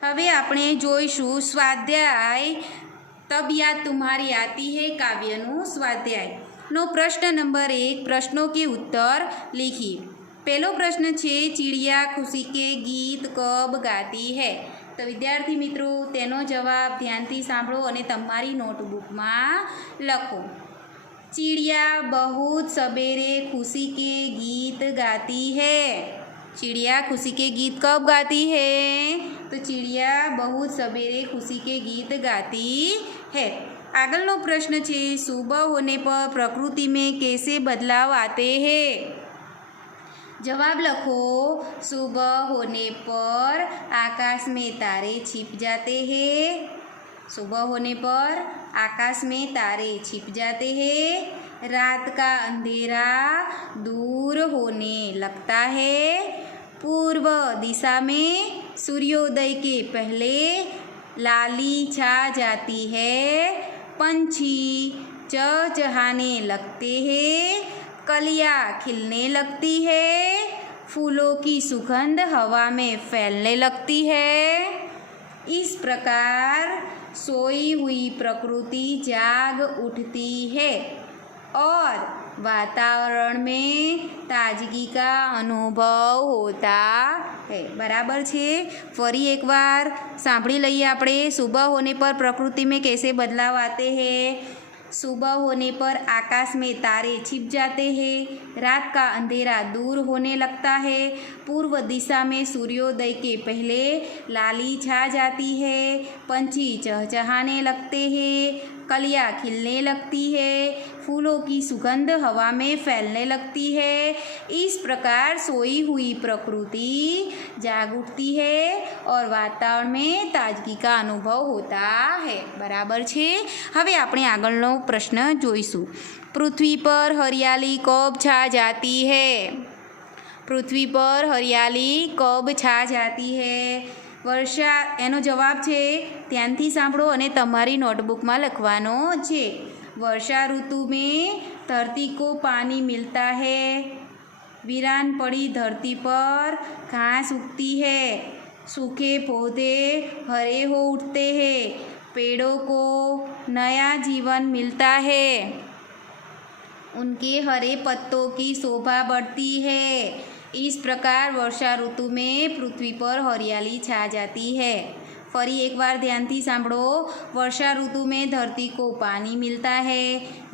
હવે આપણે જોઈશું સ્વાધ્યાય तब याद तुम्हारी आती है काव्यनु स्वाध्याय नो प्रश्न नंबर 1 प्रश्नों के उत्तर लिखिए। पहलो प्रश्न छे चिड़िया खुशी के गीत कब गाती है। तो विद्यार्थी मित्रों तेनो जवाब ध्यानथी सांभळो अने तमारी नोटबुकमां लखो। चिड़िया बहुत सबेरे खुशी के गीत गाती है। चिड़िया खुशी के गीत कब गाती है। तो चिड़िया बहुत सवेरे खुशी के गीत गाती है। आगलनो प्रश्न छे सुबह होने पर प्रकृति में कैसे बदलाव आते हैं। जवाब लखो सुबह होने पर आकाश में तारे छिप जाते हैं। सुबह होने पर आकाश में तारे छिप जाते हैं। रात का अंधेरा दूर होने लगता है। पूर्व दिशा में सूर्योदय के पहले लाली छा जाती है। पंछी चहचहाने लगते हैं। कलियाँ खिलने लगती है। फूलों की सुगंध हवा में फैलने लगती है। इस प्रकार सोई हुई प्रकृति जाग उठती है और वातावरण में ताजगी का अनुभव होता है। बराबर छे। फरी एक बार सांभળી લઈએ આપણે। सुबह होने पर प्रकृति में कैसे बदलाव आते हैं। सुबह होने पर आकाश में तारे छिप जाते हैं। रात का अंधेरा दूर होने लगता है। पूर्व दिशा में सूर्योदय के पहले लाली छा जाती है। पंछी चहचहाने लगते हैं। कलियाँ खिलने लगती है। फूलों की सुगंध हवा में फैलने लगती है। इस प्रकार सोई हुई प्रकृति जाग उठती है और वातावरण में ताजगी का अनुभव होता है। बराबर छे। हवे आपणे आगळनो प्रश्न जोईशुं। पृथ्वी पर हरियाली कब छा जाती है। पृथ्वी पर हरियाली कब छा जाती है। वर्षा एनो जवाब छे ध्यानथी सांभळो अने तमारी नोटबुकमां लखवानो छे। वर्षा ऋतु में धरती को पानी मिलता है। वीरान पड़ी धरती पर घास उगती है। सूखे पौधे हरे हो उठते हैं। पेड़ों को नया जीवन मिलता है। उनके हरे पत्तों की शोभा बढ़ती है। इस प्रकार वर्षा ऋतु में पृथ्वी पर हरियाली छा जाती है। फरी एक बार ध्यानथी सांभळो। वर्षा ऋतु में धरती को पानी मिलता है।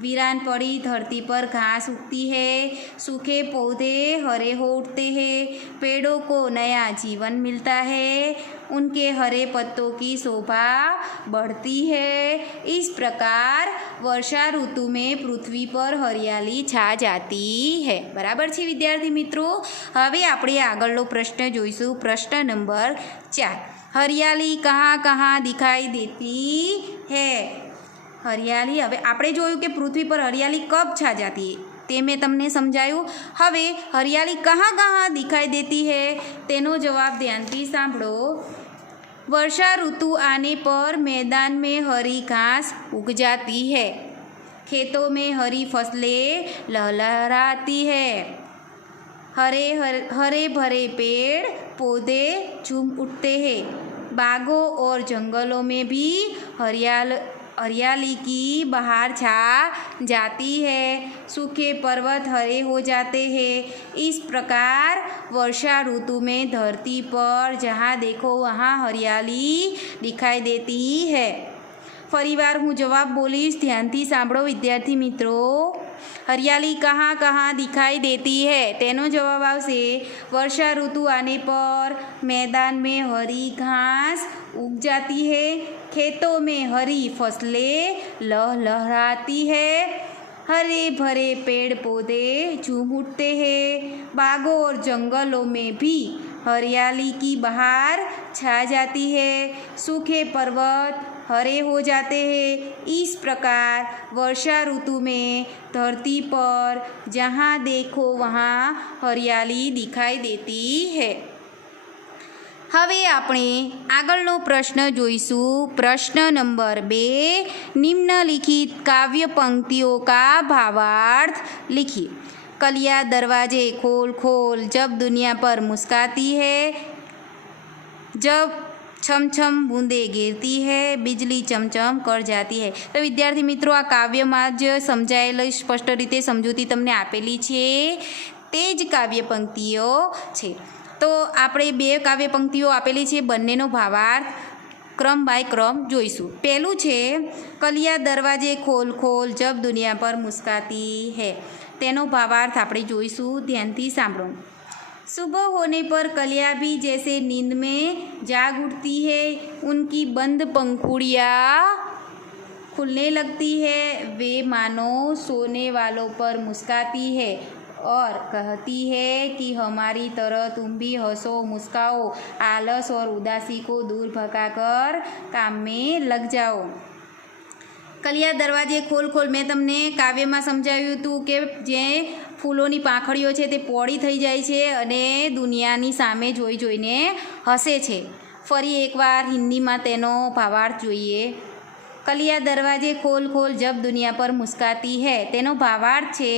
वीरान पड़ी धरती पर घास उगती है। सूखे पौधे हरे हो उठते हैं। पेड़ों को नया जीवन मिलता है। उनके हरे पत्तों की शोभा बढ़ती है। इस प्रकार वर्षा ऋतु में पृथ्वी पर हरियाली छा जाती है। बराबर छे विद्यार्थी मित्रों। हवे आपणे आगळनो प्रश्न जोईशुं। प्रश्न नंबर 4 हरियाली कहाँ कहाँ दिखाई देती है। हरियाली हवे आपणे जोयुं कि पृथ्वी पर हरियाली कब छा जाती है ते मैं तमने समझायुं। हवे हरियाली कहाँ कहाँ दिखाई देती है तेनो जवाब ध्यानथी सांभळो। वर्षा ऋतु आने पर मैदान में हरी घास उग जाती है। खेतों में हरी फसलें लहलहाती है। हरे भरे पेड़ पौधे झूम उठते हैं। बागों और जंगलों में भी हरियाली की बहार छा जाती है। सूखे पर्वत हरे हो जाते हैं। इस प्रकार वर्षा ऋतु में धरती पर जहाँ देखो वहाँ हरियाली दिखाई देती है। फरीवार हूँ जवाब बोलीश ध्यानथी सांभळो विद्यार्थी मित्रों। हरियाली कहाँ कहाँ दिखाई देती है तेनो जवाब आवशे वर्षा ऋतु आने पर मैदान में हरी घास उग जाती है। खेतों में हरी फसलें लहलहाती है। हरे भरे पेड़ पौधे झूम उठते हैं। बागों और जंगलों में भी हरियाली की बहार छा जाती है। सूखे पर्वत हरे हो जाते हैं। इस प्रकार वर्षा ऋतु में धरती पर जहाँ देखो वहाँ हरियाली दिखाई देती है। हवे आपणे आगळनो प्रश्न जोईशुं। प्रश्न नंबर 2 निम्नलिखित काव्य पंक्तियों का भावार्थ लिखिए। कलियाँ दरवाजे खोल खोल जब दुनिया पर मुस्काती है। जब छम छम बूंदे गिरती है, बिजली चमचम कर जाती है। तो विद्यार्थी मित्रों, आ काव्यमां ज समजायेल स्पष्ट रीते समजूती तमने आपेली छे, ते ज काव्य पंक्तिओ छे। तो आपणे बे काव्य पंक्तिओ आपेली छे, बंनेनो भावार्थ क्रम बाय क्रम जोईशुं। पहेलुं छे कलिया दरवाजे खोल खोल जब दुनिया पर मुस्काती है, तेनो भावार्थ आपणे जोईशुं, ध्यानथी सांभळो। सुबह होने पर कलिया भी जैसे नींद में जाग उठती है, उनकी बंद पंखुड़ियाँ खुलने लगती है, वे मानो सोने वालों पर मुस्काती है और कहती है कि हमारी तरह तुम भी हंसो, मुस्काओ, आलस और उदासी को दूर भगाकर काम में लग जाओ। कलिया दरवाजे खोल खोल मैं तमने काव्यमां समजाव्युं हतुं के जे फूलोनी પાંખડીઓ છે તે પોળી થઈ જાય છે અને દુનિયાની સામે જોઈ જોઈને હસે છે। ફરી એકવાર હિન્દીમાં તેનો ભાવાર્થ જોઈએ। कलिया दरवाजे खोल खोल जब दुनिया पर मुस्काती है, तेनो भावार्थ छे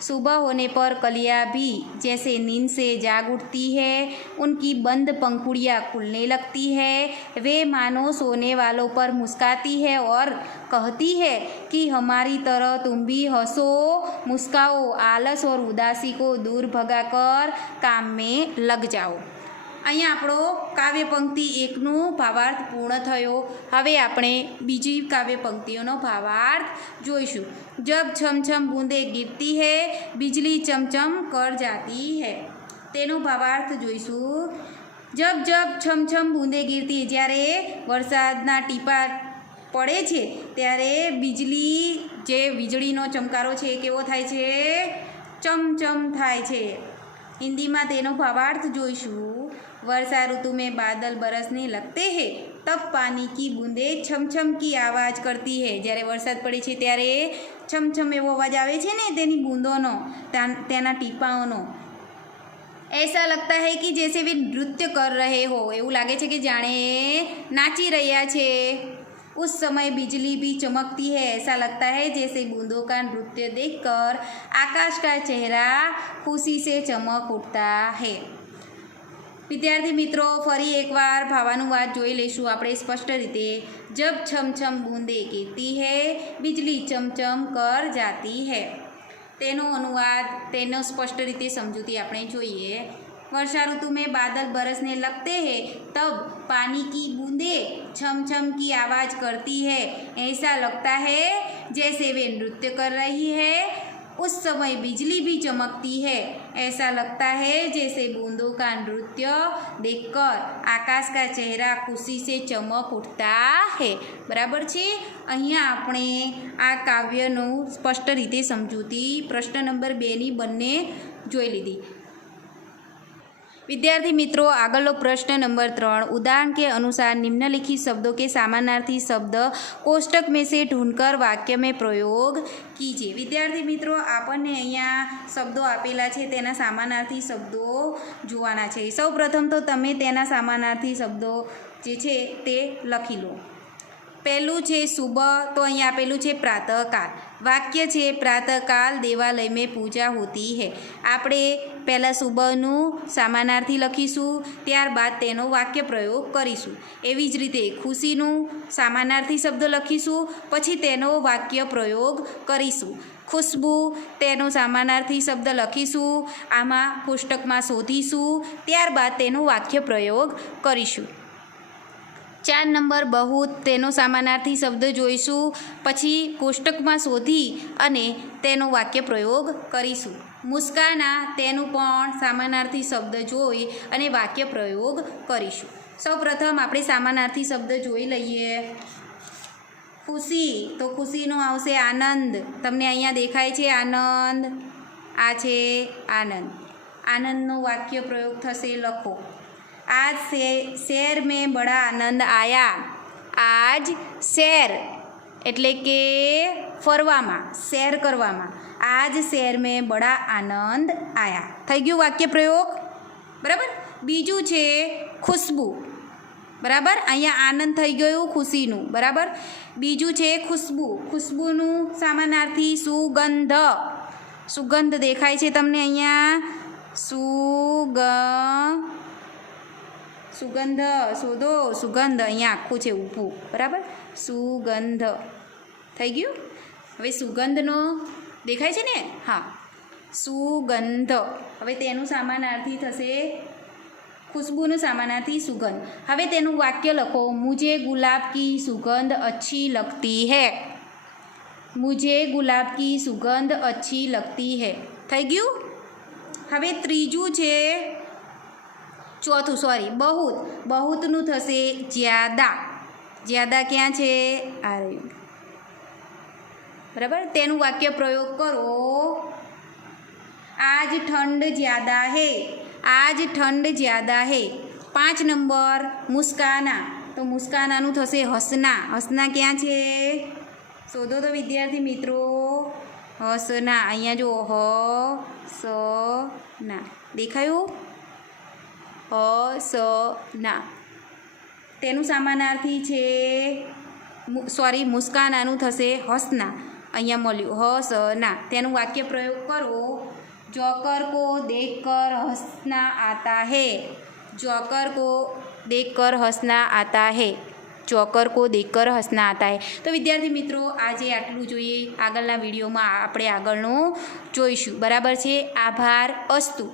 सुबह होने पर कलिया भी जैसे नींद से जाग उठती है, उनकी बंद पंखुड़ियाँ खुलने लगती है, वे मानो सोने वालों पर मुस्काती है और कहती है कि हमारी तरह तुम भी हंसो, मुस्काओ, आलस और उदासी को दूर भगाकर काम में लग जाओ। અહીંયા આપણો કાવ્ય પંક્તિ 1નું ભાવાર્થ પૂર્ણ થયો। હવે આપણે બીજી કાવ્ય પંક્તિઓનો ભાવાર્થ જોઈશું। જબ છમ છમ બૂંદે ગીરતી હે, बिजली चमचम कर जाती है, તેનો ભાવાર્થ જોઈશું। જબ જબ છમ છમ બૂંદે ગીરતી, જ્યારે વરસાદના ટીપા પડે છે ત્યારે बिजली જે વીજળીનો ચમકારો છે એ કેવો થાય છે? ચમચમ થાય છે। हिंदीમાં તેનો ભાવાર્થ જોઈશું। वर्षा ऋतु में बादल बरसने लगते हैं, तब पानी की बूंदें छम छम की आवाज़ करती है। જ્યારે વરસાદ પડે છે ત્યારે છમછમ એવો અવાજ આવે છે ને તેની બૂંદોનો, તેના ટીપાઓનો। ऐसा लगता है कि जैसे वे नृत्य कर रहे हो, એવું લાગે છે કે જાણે નાચી રહ્યા છે। उस समय बिजली भी चमकती है, ऐसा लगता है जैसे बूंदों का नृत्य देखकर आकाश का चेहरा खुशी से चमक उठता है। विद्यार्थी मित्रों, फरी एकवार भावानुवाद जोई लेशुं आपणे स्पष्ट रीते। जब छम छम बूंदे गिरती है, बिजली चमचम कर जाती है, तेनो अनुवाद, तेनो स्पष्ट रीते समजूती आपणे जोईए। वर्षा ऋतु में बादल बरसने लगते हैं, तब पानी की बूंदें छम छम की आवाज़ करती है, ऐसा लगता है जैसे वे नृत्य कर रही है। उस समय बिजली भी चमकती है, ऐसा लगता है जैसे बूंदों का नृत्य देखकर आकाश का चेहरा खुशी से चमक उठता है। बराबर छे। अहींया आपणे आ काव्यનું સ્પષ્ટ રીતે સમજૂતી પ્રશ્ન નંબર 2ની બંને જોઈ લીધી। विद्यार्थी मित्रों, आगलो प्रश्न नंबर 3, उदाहरण के अनुसार निम्नलिखित शब्दों के समानार्थी शब्द कोष्टक में से ढूंढकर वाक्य में प्रयोग कीजिए। विद्यार्थी मित्रों, आपने अहींया शब्दों आपेला छे तेना समानार्थी शब्दों जोवाना छे। सौ प्रथम तो तमे तेना समानार्थी शब्दों जे छे ते लखी लो। पहलू छे सुबह, तो अहीं आपेलू छे प्रातःकाल। वाक्य छे प्रातःकाल देवालय में पूजा होती है। आपणे पहला सुबहનું समानार्थी लखीशुं, ત્યારબાદ તેનો વાક્ય પ્રયોગ કરીશું। એવી જ રીતે ખુશીનું સમાનાर्थी શબ્દ લખીશું, પછી તેનો વાક્ય પ્રયોગ કરીશું। ખુશ્બુ તેનો સમાનાर्थी શબ્દ લખીશું, આમાં કોષ્ટકમાં શોધીશું, ત્યારબાદ તેનો વાક્ય પ્રયોગ કરીશું। 4 નંબર બહુત, તેનો સમાનાर्थी શબ્દ જોઈશું, પછી કોષ્ટકમાં શોધી અને તેનો વાક્ય પ્રયોગ કરીશું। મુસ્કાના તેનું પણ સમાનાर्थी શબ્દ જોઈ અને વાક્ય પ્રયોગ કરીશું। સૌપ્રથમ આપણે સમાનાर्थी શબ્દ જોઈ લઈએ। ખુશી, તો ખુશીનો આવશે આનંદ। તમને અહીંયા દેખાય છે આનંદ, આ છે આનંદ। આનંદનો વાક્ય પ્રયોગ થશે, લખો। आज शहर में बड़ा आनंद आया। आज शहर એટલે કે ફરવામાં, શેર કરવામાં। आज शहर में बड़ा आनंद आया। થઈ ગયું વાક્ય પ્રયોગ, બરાબર। બીજું છે ખુશ્બુ, બરાબર। અહીંયા આનંદ થઈ ગયું ખુશીનું, બરાબર। બીજું છે ખુશ્બુ, ખુશ્બુનું સમાનાર્થી સુગંધ। સુગંધ દેખાય છે તમને અહીંયા, સુગંધ। સુગંધ શોધો સુગંધ અહીંયા આખું છે ઊભું બરાબર સુગંધ થઈ ગયું હવે સુગંધનો દેખાય છે ને હા સુગંધ હવે તેનું સમાનાર્થી થશે खुशबूનું समानार्थी सुगंध હવે તેનું વાક્ય લખો मुझे गुलाब की सुगंध अच्छी लगती है मुझे गुलाब की सुगंध अच्छी लगती है થઈ ગયું હવે ત્રીજું છે ચોથું સોરી બહુત બહુતનું થશે જ્યાદા જ્યાદા ક્યાં છે આ રહ્યું બરાબર તેનું વાક્ય પ્રયોગ કરો આજ ઠંડ જ્યાદા હે आज ठंड ज़्यादा है 5 नंबर मुस्काना तो मुस्कानाનું થશે હસના હસના ક્યાં છે શોધો તો વિદ્યાર્થી મિત્રો હસના અહીંયા જો હસના દેખાયું હસના તેનું સમાનાર્થી છે સોરી મુસ્કાનાનું થશે હસના અહીંયા મળ્યું હસના તેનું વાક્ય પ્રયોગ કરો जोकर को देखकर हंसना आता है जोकर को देखकर हंसना आता है જોકર કો દેખકર હસના આતા હૈ તો વિદ્યાર્થી મિત્રો આજે આટલું જોઈએ આગળના વિડીયોમાં આપણે આગળનું જોઈશું બરાબર છે આભાર અસ્તુ